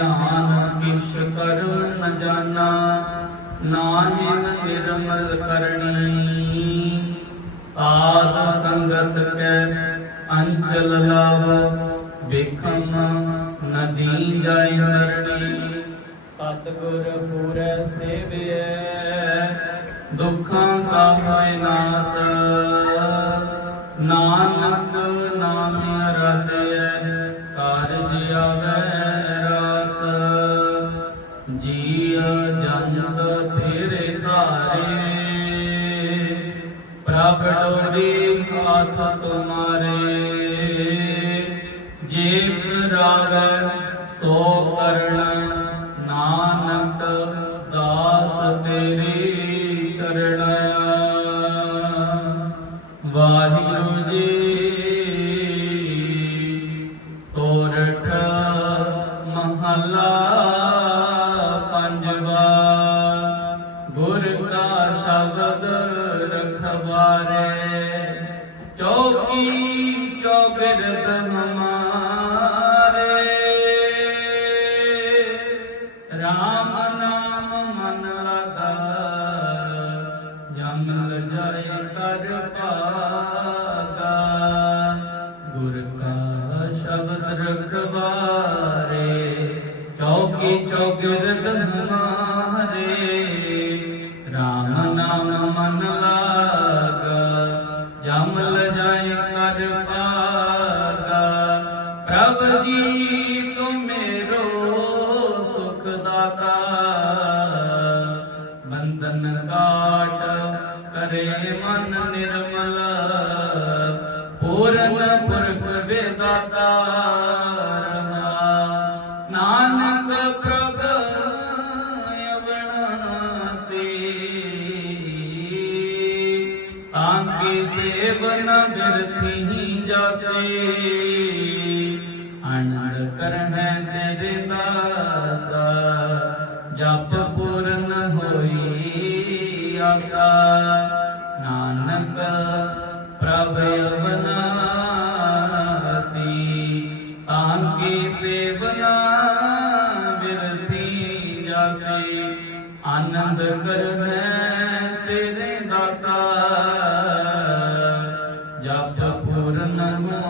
ਗਿਆਨ ਕਿਛ ਕਰਮ ਨ ਜਾਣਾ, ਨਾਹਿ ਨਿਰਮਲ ਕਰਨੀ। ਸਾਧ ਸੰਗਤ ਕੈ, ਅੰਚਲ ਲਾਭ ਵੇਖਮ ਨਦੀ ਜਾਇ ਕਰਨੀ ਸਤਿਗੁਰ ਪੂਰੈ ਸੇਵਿਐ, ਦੁੱਖਾਂ ਕਾ ਹੋਇ ਨਾਸ। ਨਾਨਕ ਨਾਮ ਰਤਿਐ ਜੀਅ ਜੰਤ ਤੇਰੇ ਧਾਰੇ। ਪ੍ਰਭ ਡੋਰੀ ਹਾਥ ਤੁਮਾਰੇ। ਜੇ ਕਰਾਵੈ ਸੋ ਕਰਨ ਨਾਨਕ ਦਾਸ ਤੇਰੀ ਸ਼ਰਣ ਵਾਹਿਗੁਰੂ ਸ਼ਬਦ ਰਖਵਾਰੇ। ਚੌਕੀ ਚੌਗਿਰਦ ਹਮਾਰੇ ਰਾਮ ਨਾਮ ਮਨ ਲਗਾ ਜਮਲ ਜਾਏ ਕਰ ਭਾਗਾ। ਗੁਰ ਕਾ ਸ਼ਬਦ ਰਖਵਾਰੇ, ਚੌਕੀ ਚੌਗਿਰਦ ਹਮਾਰੇ ਪ੍ਰਭ ਜੀ ਤੁਮ ਮੇਰੋ ਸੁਖ ਦਾਤਾ ਬੰਧਨ ਕਾਟ ਕਰੇ ਮਨ ਨਿਰਮਲ, ਪੂਰਨ ਪੁਰਖ ਬੇਦਾਤਾ ਨਾਨਕ ਪ੍ਰਭ ਅਵਣਾਸੀ, ਤਾਂ ਕੀ ਸੇਵਨ ਬਿਰਥੀ ਜਾਸੇ। ਆਨੰਦ ਕਰ ਤੇਰੇ ਦਾਸਾ, ਜਪ ਪੂਰਨ ਹੋਈ ਆਸਾ। ਨਾਨਕ ਪ੍ਰਭ ਅਵਨਾਸੀ, ਤਾਂ ਕੀ ਸੇਵਨਾ ਵਿਰਥੀ ਜਾਸੇ। ਆਨੰਦ ਕਰ ਹੈ पूर्ण हो